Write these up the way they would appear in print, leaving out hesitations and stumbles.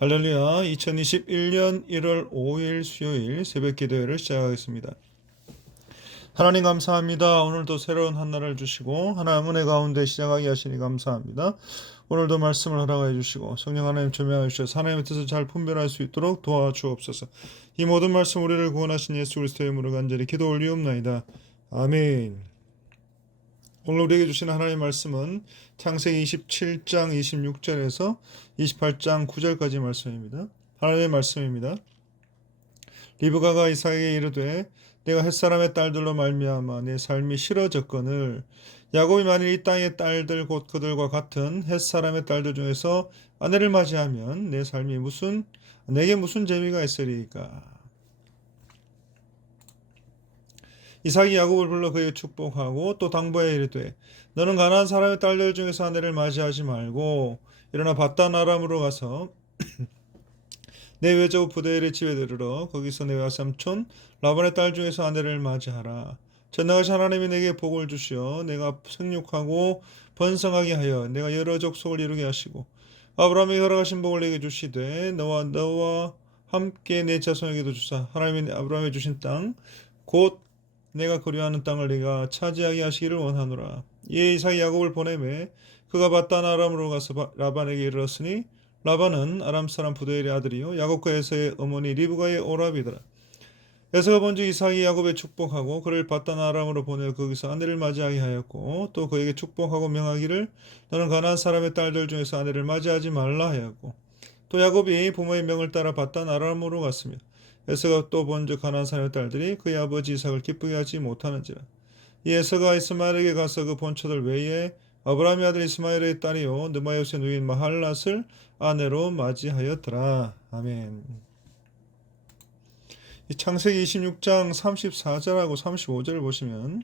할렐루야. 2021년 1월 5일 수요일 새벽 기도회를 시작하겠습니다. 하나님 감사합니다. 오늘도 새로운 한 날을 주시고 하나님 은혜 가운데 시작하게 하시니 감사합니다. 오늘도 말씀을 허락해 주시고 성령 하나님 조명하여 주셔서 하나님의 뜻을 잘 분별할 수 있도록 도와주옵소서. 이 모든 말씀 우리를 구원하신 예수 그리스도의 이름으로 간절히 기도 올리옵나이다. 아멘. 오늘 우리에게 주신 하나님의 말씀은 창세기 27장 26절에서 28장 9절까지 말씀입니다. 하나님의 말씀입니다. 리브가가 이삭에게 이르되 내가 햇사람의 딸들로 말미암아 내 삶이 싫어졌거늘 야곱이 만일 이 땅의 딸들 곧 그들과 같은 햇사람의 딸들 중에서 아내를 맞이하면 내 삶이 내게 무슨 재미가 있으리까. 이삭이 야곱을 불러 그에게 축복하고 또 당부하여 이르되 너는 가나안 사람의 딸들 중에서 아내를 맞이하지 말고 일어나 밧단 아람으로 가서 내 외조 부데엘의 집에 들으러 거기서 내 외삼촌 라반의 딸 중에서 아내를 맞이하라. 전능하신 하나님이 내게 복을 주시어 내가 생육하고 번성하게 하여 내가 여러 족속을 이루게 하시고 아브라함에게 허락하신 복을 내게 주시되 너와 함께 내 자손에게도 주사 하나님이 아브라함에 주신 땅 곧 내가 그리하는 땅을 내가 차지하게 하시기를 원하노라. 이에 이삭이 야곱을 보내매 그가 밧단 아람으로 가서 라반에게 이르렀으니 라반은 아람 사람 부데엘의 아들이요 야곱과 에서의 어머니 리브가의 오라비더라. 에서가 본즉 이삭이 야곱에 축복하고 그를 밧단 아람으로 보내어 거기서 아내를 맞이하게 하였고 또 그에게 축복하고 명하기를 너는 가나안 사람의 딸들 중에서 아내를 맞이하지 말라 하였고 또 야곱이 부모의 명을 따라 밧단 아람으로 갔으며 에서가 또 본즉 가나안 사람의 딸들이 그의 아버지 이삭을 기쁘게 하지 못하는지라. 이 에서가 이스마엘에게 가서 그 본처들 외에 아브라함의 아들 이스마엘의 딸이요 느바요스의 누인 마할랏을 아내로 맞이하였더라. 아멘. 이 창세기 26장 34절하고 35절을 보시면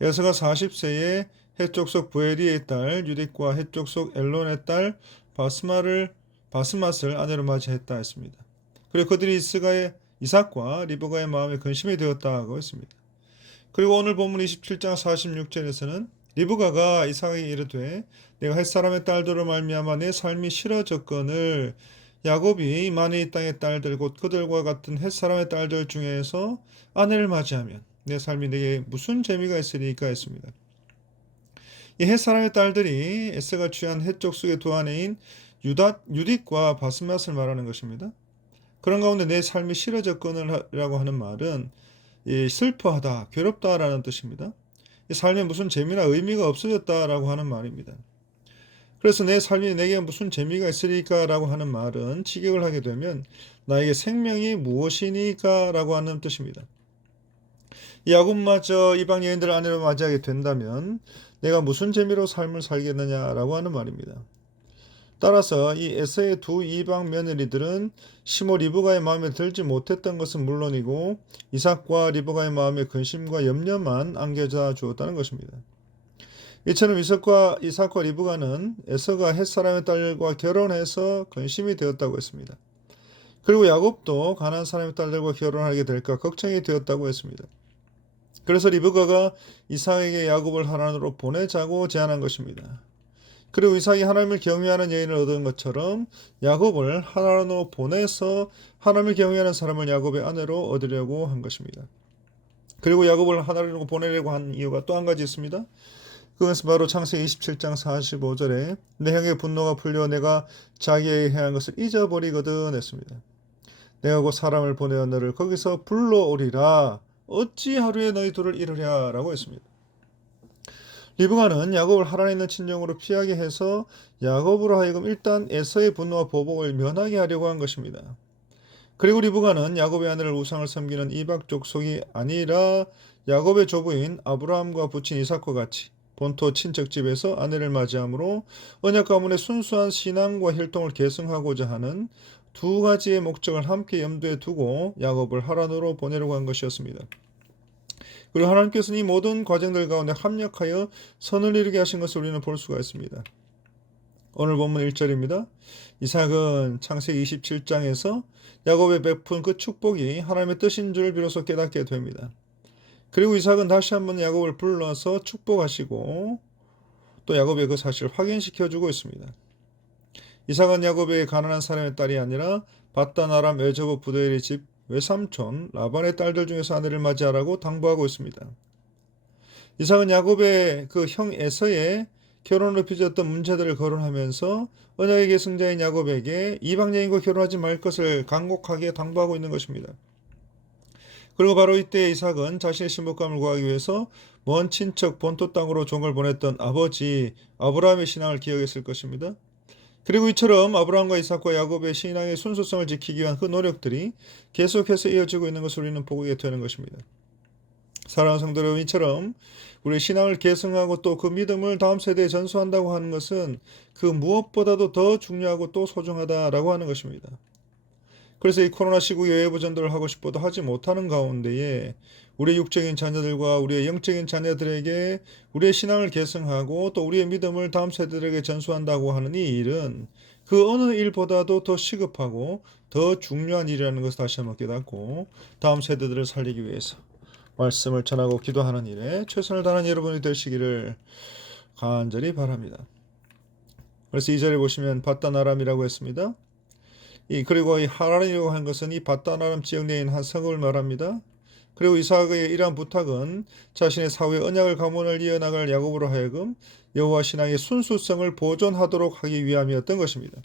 에서가 40세에 헷족속 부에리의 딸 유딕과 헷족속 엘론의 딸 바스맛을 아내로 맞이했다 했습니다. 그리고 그들이 이삭과 리브가의 마음에 근심이 되었다고 했습니다. 그리고 오늘 본문 27장 46절에서는 리브가가 이삭에게 이르되 내가 햇사람의 딸들로 말미암아 내 삶이 싫어졌거늘 야곱이 만일 이 땅의 딸들 곧 그들과 같은 햇사람의 딸들 중에서 아내를 맞이하면 내 삶이 내게 무슨 재미가 있으리까 했습니다. 이 햇사람의 딸들이 에서가 취한 헷족속의 두 아내인 유딕과 바스맛을 말하는 것입니다. 그런 가운데 내 삶이 싫어졌거늘이라고 하는 말은 슬퍼하다, 괴롭다라는 뜻입니다. 이 삶에 무슨 재미나 의미가 없어졌다라고 하는 말입니다. 그래서 내 삶이 내게 무슨 재미가 있으리까라고 하는 말은 직역을 하게 되면 나에게 생명이 무엇이니까라고 하는 뜻입니다. 이 야곱마저 이방 여인들을 아내로 맞이하게 된다면 내가 무슨 재미로 삶을 살겠느냐라고 하는 말입니다. 따라서 이 에서의 두 이방 며느리들은 시므 리브가의 마음에 들지 못했던 것은 물론이고 이삭과 리브가의 마음에 근심과 염려만 안겨져 주었다는 것입니다. 이처럼 이삭과 리브가는 에서가 헷사람의 딸과 결혼해서 근심이 되었다고 했습니다. 그리고 야곱도 가나안 사람의 딸들과 결혼하게 될까 걱정이 되었다고 했습니다. 그래서 리브가가 이삭에게 야곱을 하란으로 보내자고 제안한 것입니다. 그리고 이삭이 하나님을 경외하는 여인을 얻은 것처럼 야곱을 하란으로 보내서 하나님을 경외하는 사람을 야곱의 아내로 얻으려고 한 것입니다. 그리고 야곱을 하란으로 보내려고 한 이유가 또 한 가지 있습니다. 그것은 바로 창세기 27장 45절에 내 형의 분노가 풀려 내가 자기에게 행한 것을 잊어버리거든 했습니다. 내가 곧 사람을 보내어 너를 거기서 불러오리라 어찌 하루에 너희 둘을 이루랴 라고 했습니다. 리브가는 야곱을 하란에 있는 친정으로 피하게 해서 야곱으로 하여금 일단 에서의 분노와 보복을 면하게 하려고 한 것입니다. 그리고 리브가는 야곱의 아내를 우상을 섬기는 이방 족속이 아니라 야곱의 조부인 아브라함과 부친 이삭과 같이 본토 친척집에서 아내를 맞이함으로 언약 가문의 순수한 신앙과 혈통을 계승하고자 하는 두 가지의 목적을 함께 염두에 두고 야곱을 하란으로 보내려고 한 것이었습니다. 그리고 하나님께서는 이 모든 과정들 가운데 합력하여 선을 이루게 하신 것을 우리는 볼 수가 있습니다. 오늘 본문 1절입니다. 이삭은 창세기 27장에서 야곱에 베푼 그 축복이 하나님의 뜻인 줄 비로소 깨닫게 됩니다. 그리고 이삭은 다시 한번 야곱을 불러서 축복하시고 또 야곱의 그 사실을 확인시켜주고 있습니다. 이삭은 야곱의 가난한 사람의 딸이 아니라 밧단 아람 여자부 부두엘의 집 외삼촌 라반의 딸들 중에서 아내를 맞이하라고 당부하고 있습니다. 이삭은 야곱의 그 형 에서의 결혼으로 빚었던 문제들을 거론하면서 언약의 계승자인 야곱에게 이방 여인과 결혼하지 말 것을 간곡하게 당부하고 있는 것입니다. 그리고 바로 이때 이삭은 자신의 신복감을 구하기 위해서 먼 친척 본토 땅으로 종을 보냈던 아버지 아브라함의 신앙을 기억했을 것입니다. 그리고 이처럼 아브라함과 이삭과 야곱의 신앙의 순수성을 지키기 위한 그 노력들이 계속해서 이어지고 있는 것을 우리는 보게 되는 것입니다. 사랑하는 성도 여러분, 이처럼 우리의 신앙을 계승하고 또 그 믿음을 다음 세대에 전수한다고 하는 것은 그 무엇보다도 더 중요하고 또 소중하다라고 하는 것입니다. 그래서 이 코로나 시국에 외부 전도를 하고 싶어도 하지 못하는 가운데에 우리의 육적인 자녀들과 우리의 영적인 자녀들에게 우리의 신앙을 계승하고 또 우리의 믿음을 다음 세대들에게 전수한다고 하는 이 일은 그 어느 일보다도 더 시급하고 더 중요한 일이라는 것을 다시 한번 깨닫고 다음 세대들을 살리기 위해서 말씀을 전하고 기도하는 일에 최선을 다하는 여러분이 되시기를 간절히 바랍니다. 그래서 이 자리에 보시면 밧단 아람이라고 했습니다. 그리고 이 하란이라고 한 것은 이 밧단 아람 지역 내에 있는 한 성을 말합니다. 그리고 이삭의 이러한 부탁은 자신의 사후의 언약을 가문을 이어나갈 야곱으로 하여금 여호와 신앙의 순수성을 보존하도록 하기 위함이었던 것입니다.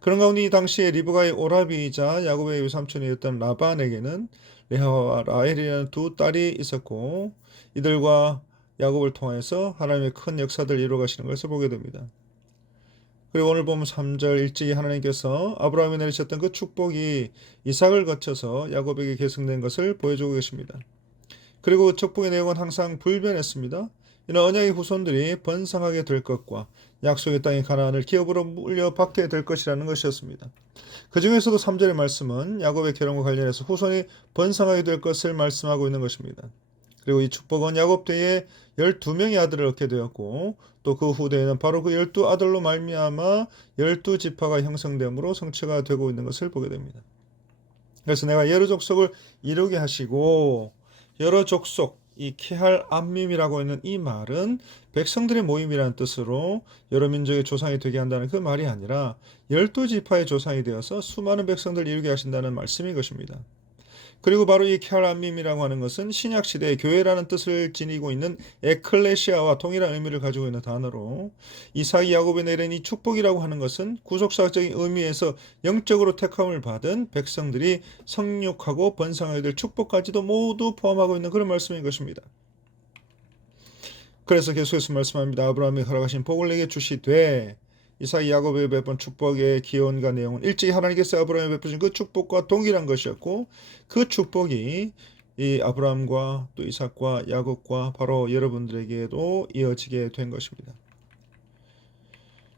그런 가운데 이 당시에 리브가의 오라비이자 야곱의 외삼촌이었던 라반에게는 레아와 라헬이라는 두 딸이 있었고 이들과 야곱을 통해서 하나님의 큰 역사들을 이루어 가시는 것을 보게 됩니다. 그리고 오늘 보면 3절 일찍이 하나님께서 아브라함에 내리셨던 그 축복이 이삭을 거쳐서 야곱에게 계승된 것을 보여주고 계십니다. 그리고 그 축복의 내용은 항상 불변했습니다. 이는 언약의 후손들이 번성하게 될 것과 약속의 땅의 가나안을 기업으로 물려받게 될 것이라는 것이었습니다. 그 중에서도 3절의 말씀은 야곱의 결혼과 관련해서 후손이 번성하게 될 것을 말씀하고 있는 것입니다. 그리고 이 축복은 야곱 때에 12명의 아들을 얻게 되었고 또 그 후대에는 바로 그 12아들로 말미암아 12지파가 형성됨으로 성취가 되고 있는 것을 보게 됩니다. 그래서 내가 여러 족속을 이루게 하시고 여러 족속 이 케할 암밈이라고 있는 이 말은 백성들의 모임이라는 뜻으로 여러 민족의 조상이 되게 한다는 그 말이 아니라 12지파의 조상이 되어서 수많은 백성들을 이루게 하신다는 말씀인 것입니다. 그리고 바로 이 캬람밈이라고 하는 것은 신약 시대의 교회라는 뜻을 지니고 있는 에클레시아와 동일한 의미를 가지고 있는 단어로 이삭이 야곱에 내린 이 축복이라고 하는 것은 구속사적인 의미에서 영적으로 택함을 받은 백성들이 성육하고 번성하게 될 축복까지도 모두 포함하고 있는 그런 말씀인 것입니다. 그래서 계속해서 말씀합니다. 아브라함이 허락하신 복을 내게 주시되 이삭이 야곱에 베푼 축복의 기원과 내용은 일찍이 하나님께서 아브라함에 베푸신 그 축복과 동일한 것이었고 그 축복이 이 아브라함과 또 이삭과 야곱과 바로 여러분들에게도 이어지게 된 것입니다.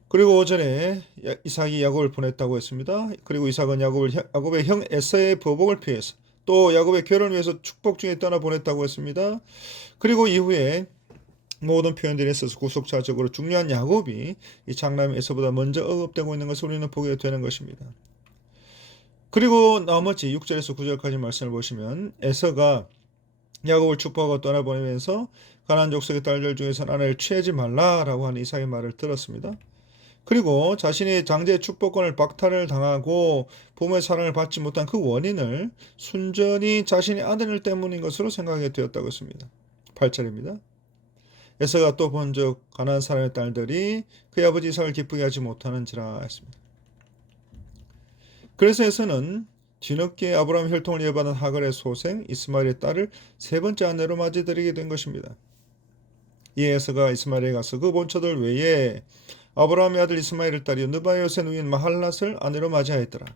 그리고 오전에 이삭이 야곱을 보냈다고 했습니다. 그리고 이삭은 야곱의 형 에서의 보복을 피해서 또 야곱의 결혼을 위해서 축복 중에 떠나보냈다고 했습니다. 그리고 이후에 모든 표현들에 있어서 구속사적으로 중요한 야곱이 이 장남 에서보다 먼저 언급되고 있는 것을 우리는 보게 되는 것입니다. 그리고 나머지 6절에서 9절까지 말씀을 보시면 에서가 야곱을 축복하고 떠나보내면서 가나안 족속의 딸들 중에서 아내를 취하지 말라라고 하는 이삭의 말을 들었습니다. 그리고 자신의 장제의 축복권을 박탈을 당하고 부모의 사랑을 받지 못한 그 원인을 순전히 자신의 아들 때문인 것으로 생각하게 되었다고 했습니다. 8절입니다. 에서가 또 본즉 가나안 사람의 딸들이 그의 아버지 이삭을 기쁘게 하지 못하는지라 했습니다. 그래서 에서는 뒤늦게 아브라함 혈통을 이어받은 하갈의 소생 이스마엘의 딸을 세 번째 아내로 맞이드리게 된 것입니다. 이에 에서가 이스마엘에 가서 그 본처들 외에 아브라함의 아들 이스마엘의 딸이 느바요의 누인 마할랏을 아내로 맞이하였더라.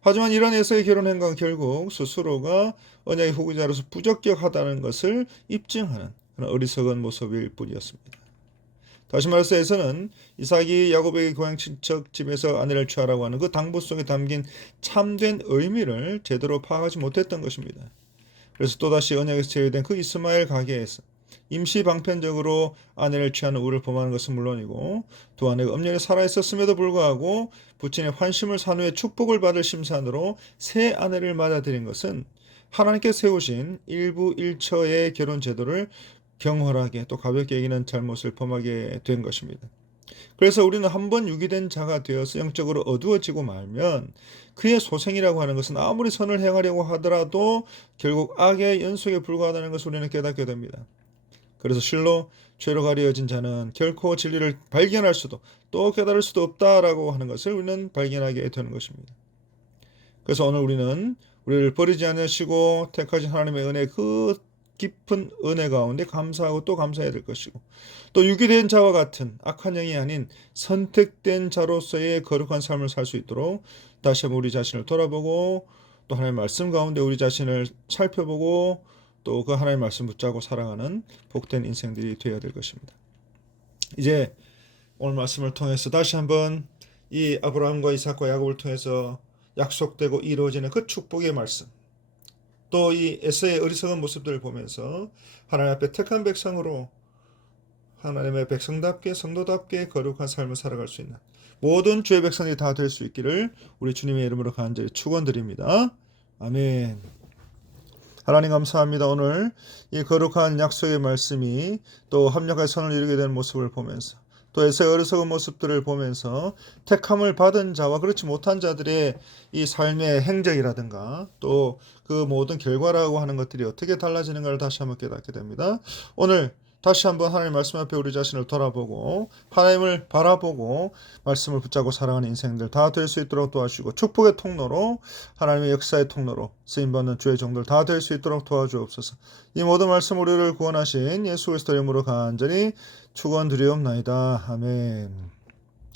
하지만 이런 에서의 결혼 행각은 결국 스스로가 언약의 후계자로서 부적격하다는 것을 입증하는 그런 어리석은 모습일 뿐이었습니다. 다시 말해서 에서는 이삭이 야곱에게 고향 친척 집에서 아내를 취하라고 하는 그 당부 속에 담긴 참된 의미를 제대로 파악하지 못했던 것입니다. 그래서 또다시 언약에서 제외된 그 이스마엘 가게에서 임시 방편적으로 아내를 취하는 우를 범하는 것은 물론이고 두 아내가 엄연히 살아있었음에도 불구하고 부친의 환심을 산 후에 축복을 받을 심산으로 새 아내를 맞아들인 것은 하나님께 세우신 일부 일처의 결혼 제도를 경홀하게 또 가볍게 여기는 잘못을 범하게 된 것입니다. 그래서 우리는 한번 유기된 자가 되어서 영적으로 어두워지고 말면 그의 소생이라고 하는 것은 아무리 선을 행하려고 하더라도 결국 악의 연속에 불과하다는 것을 우리는 깨닫게 됩니다. 그래서 실로 죄로 가려진 자는 결코 진리를 발견할 수도 또 깨달을 수도 없다라고 하는 것을 우리는 발견하게 되는 것입니다. 그래서 오늘 우리는 우리를 버리지 않으시고 택하신 하나님의 은혜, 그 깊은 은혜 가운데 감사하고 또 감사해야 될 것이고, 또 유기된 자와 같은 악한 영이 아닌 선택된 자로서의 거룩한 삶을 살 수 있도록 다시 한번 우리 자신을 돌아보고 또 하나님의 말씀 가운데 우리 자신을 살펴보고 또 그 하나님의 말씀 붙잡고 살아가는 복된 인생들이 되어야 될 것입니다. 이제 오늘 말씀을 통해서 다시 한번 이 아브라함과 이삭과 야곱을 통해서 약속되고 이루어지는 그 축복의 말씀, 또 이 에서의 어리석은 모습들을 보면서 하나님 앞에 택한 백성으로 하나님의 백성답게 성도답게 거룩한 삶을 살아갈 수 있는 모든 주의 백성들이 다 될 수 있기를 우리 주님의 이름으로 간절히 축원드립니다. 아멘. 하나님 감사합니다. 오늘 이 거룩한 약속의 말씀이 또 합력의 선을 이루게 되는 모습을 보면서 또 에서의 어리석은 모습들을 보면서 택함을 받은 자와 그렇지 못한 자들의 이 삶의 행적이라든가 또 그 모든 결과라고 하는 것들이 어떻게 달라지는가를 다시 한번 깨닫게 됩니다. 오늘 다시 한번 하나님 말씀 앞에 우리 자신을 돌아보고 하나님을 바라보고 말씀을 붙잡고 살아가는 인생들 다 될 수 있도록 도와주시고 축복의 통로로 하나님의 역사의 통로로 쓰임받는 주의 종들 다 될 수 있도록 도와주옵소서. 이 모든 말씀 우리를 구원하신 예수 그리스도 이름으로 간절히 축원드리옵나이다. 아멘.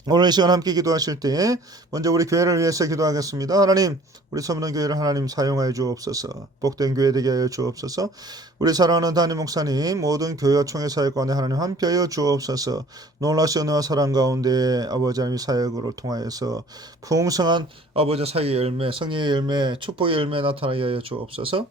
오늘 이 시간 함께 기도하실 때에 먼저 우리 교회를 위해서 기도하겠습니다. 하나님, 우리 서문은 교회를 하나님 사용하여 주옵소서. 복된 교회 되게 하여 주옵소서. 우리 사랑하는 담임 목사님, 모든 교회와 총회 사역 가운데 하나님 함께하여 주옵소서. 놀라신 은혜와 사랑 가운데 아버지 하나님 사역을 통하여서 풍성한 아버지 사역의 열매, 성령의 열매, 축복의 열매 나타나게 하여 주옵소서.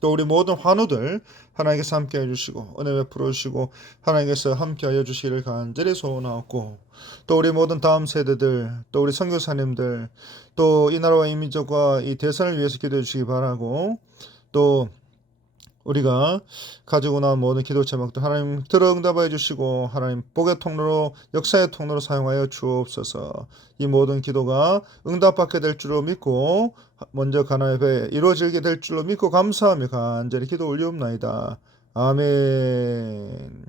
또 우리 모든 환우들 하나님께서 함께 해주시고 은혜 베풀어 주시고 하나님께서 함께 하여 주시기를 간절히 소원하옵고, 또 우리 모든 다음 세대들, 또 우리 선교사님들, 또 이 나라와 이 민족과 이 대선을 위해서 기도해 주시기 바라고, 또 우리가 가지고 나온 모든 기도 제목도 하나님 들어 응답해 주시고 하나님 복의 통로로 역사의 통로로 사용하여 주옵소서. 이 모든 기도가 응답받게 될 줄로 믿고 먼저 가나의 배 이루어지게 될 줄로 믿고 감사하며 간절히 기도 올리옵나이다. 아멘.